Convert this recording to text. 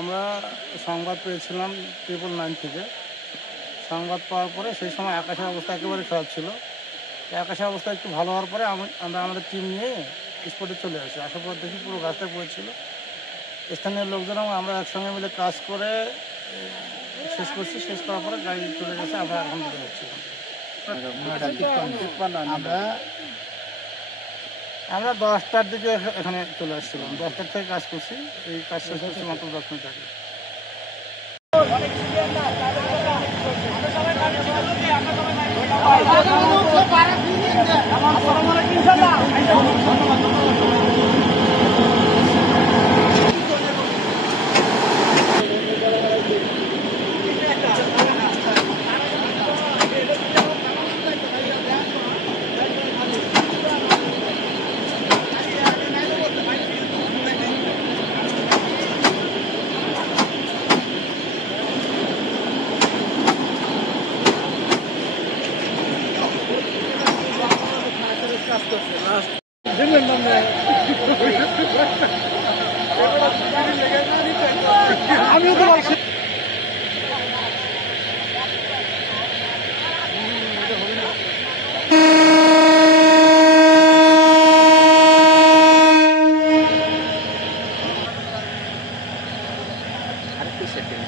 আমরা সংবাদ পেয়েছিলাম 999 থেকে। সংবাদ পাওয়ার পরে সেই সময় আকাশের অবস্থা একেবারে খারাপ ছিল। আকাশের অবস্থা একটু ভালো হওয়ার পরে আমরা আমাদের টিম নিয়ে স্পটে চলে আসি। আসার পর দেখি পুরো গাছটা পড়েছিল। স্থানীয় লোকজন এবং আমরা একসঙ্গে মিলে কাজ করে শেষ করছি। শেষ করার পরে গাড়ি চলে গেছে। আমরা এখন দিকে যাচ্ছি। আমরা 10টার দিকে এখানে চলে আসছিলাম। 10টার থেকে কাজ করছি। এই কাজ শেষ করছি মাত্র 10 মিনিট আগে। আমিও তো বলছি আরেকটু সেকেন্ড